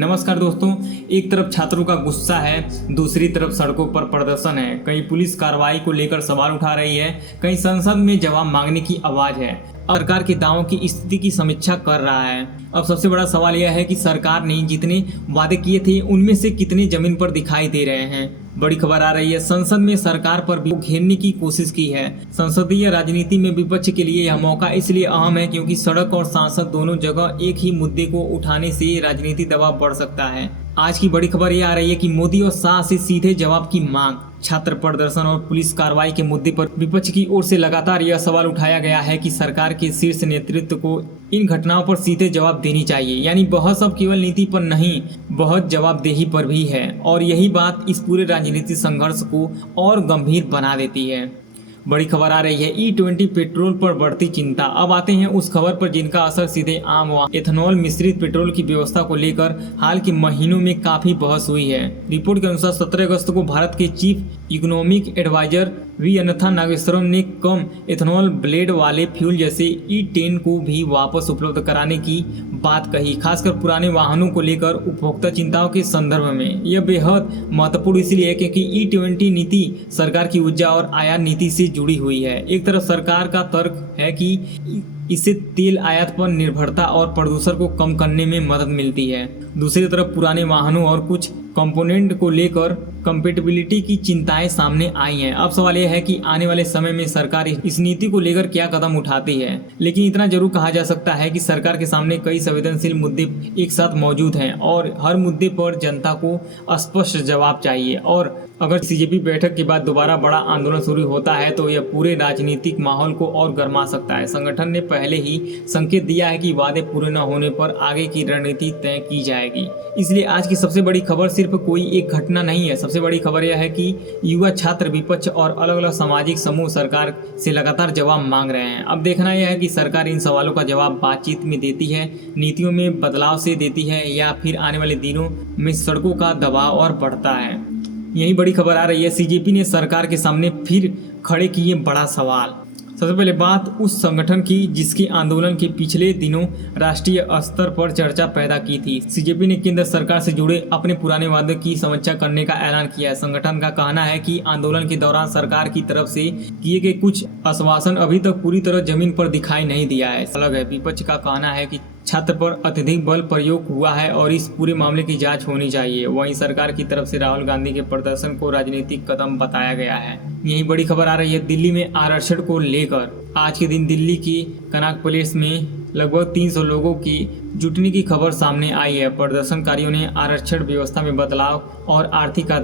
नमस्कार दोस्तों। एक तरफ छात्रों का गुस्सा है, दूसरी तरफ सड़कों पर प्रदर्शन है। कहीं पुलिस कार्रवाई को लेकर सवाल उठा रही है, कहीं संसद में जवाब मांगने की आवाज है। सरकार के दावों की स्थिति की समीक्षा कर रहा है। अब सबसे बड़ा सवाल यह है कि सरकार ने जितने वादे किए थे उनमें से कितने जमीन पर दिखाई दे रहे हैं। बड़ी खबर आ रही है, संसद में सरकार पर भी घेरने की कोशिश की है। संसदीय राजनीति में विपक्ष के लिए यह मौका इसलिए अहम है क्योंकि सड़क और सांसद दोनों जगह एक ही मुद्दे को उठाने से राजनीतिक दबाव बढ़ सकता है। आज की बड़ी खबर यह आ रही है कि मोदी और शाह से सीधे जवाब की मांग। छात्र प्रदर्शन और पुलिस कार्रवाई के मुद्दे पर विपक्ष की ओर से लगातार यह सवाल उठाया गया है कि सरकार के शीर्ष नेतृत्व को इन घटनाओं पर सीधे जवाब देनी चाहिए। यानी बहस अब केवल नीति पर नहीं, बहुत जवाबदेही पर भी है। और यही बात इस पूरे राजनीतिक संघर्ष को और गंभीर बना देती है। बड़ी खबर आ रही है, E20 पेट्रोल पर बढ़ती चिंता। अब आते हैं उस खबर पर जिनका असर सीधे आम व एथेनॉल मिश्रित पेट्रोल की व्यवस्था को लेकर हाल के महीनों में काफी बहस हुई है। रिपोर्ट के अनुसार 17 अगस्त को भारत के chief economic adviser we अन्था Nageswaram ने कम एथेनॉल ब्लेड वाले फ्यूल जैसे E10 को भी वापस उपलब्ध कराने की बात कही, खासकर पुराने वाहनों को लेकर उपभोक्ता चिंताओं के संदर्भ में। यह बेहद महत्वपूर्ण इसलिए है क्योंकि E20 नीति सरकार की ऊर्जा और आयात नीति से जुड़ी हुई है। एक तरफ सरकार का तर्क है कि इससे तेल आयात पर निर्भरता और प्रदूषण को कम करने में मदद मिलती है। दूसरी तरफ पुराने वाहनों और कुछ कंपोनेंट को लेकर कंपेटिबिलिटी की चिंताएं सामने आई हैं। अब सवाल यह है कि आने वाले समय में सरकार इस नीति को लेकर क्या कदम उठाती है। लेकिन इतना जरूर कहा जा सकता है कि सरकार के सामने कई संवेदनशील मुद्दे एक साथ मौजूद हैं और हर मुद्दे पर जनता को स्पष्ट जवाब चाहिए। और अगर CJP बैठक के बाद दोबारा बड़ा आंदोलन शुरू होता है तो यह पूरे राजनीतिक माहौल को और गर्मा सकता है। संगठन ने पहले ही संकेत दिया है कि वादे पूरे न होने पर आगे की रणनीति तय की जाएगी। इसलिए आज की सबसे बड़ी खबर सिर्फ कोई एक घटना नहीं है। सबसे बड़ी खबर यह है कि युवा, छात्र, विपक्ष और अलग अलग सामाजिक समूह सरकार से लगातार जवाब मांग रहे हैं। अब देखना यह है कि सरकार इन सवालों का जवाब बातचीत में देती है, नीतियों में बदलाव से देती है, या फिर आने वाले दिनों में सड़कों का दबाव और बढ़ता है। यही बड़ी खबर आ रही है, CJP ने सरकार के सामने फिर खड़े किए बड़ा सवाल। सबसे पहले बात उस संगठन की जिसके आंदोलन के पिछले दिनों राष्ट्रीय स्तर पर चर्चा पैदा की थी। CJP ने केंद्र सरकार से जुड़े अपने पुराने वादे की समीक्षा करने का ऐलान किया है। संगठन का कहना है कि आंदोलन के दौरान सरकार की तरफ से किए गए कुछ आश्वासन अभी तक पूरी तरह जमीन पर दिखाई नहीं दिया है। अलग है, विपक्ष का कहना है कि छात्र पर अत्यधिक बल प्रयोग हुआ है और इस पूरे मामले की जांच होनी चाहिए। वहीं सरकार की तरफ से राहुल गांधी के प्रदर्शन को राजनीतिक कदम बताया गया है। यही बड़ी खबर आ रही है, दिल्ली में आरक्षण को लेकर। आज के दिन दिल्ली की कनॉट प्लेस में लगभग 300 लोगों की जुटने की खबर सामने आई है। प्रदर्शनकारियों ने आरक्षण व्यवस्था में बदलाव और आर्थिक आधार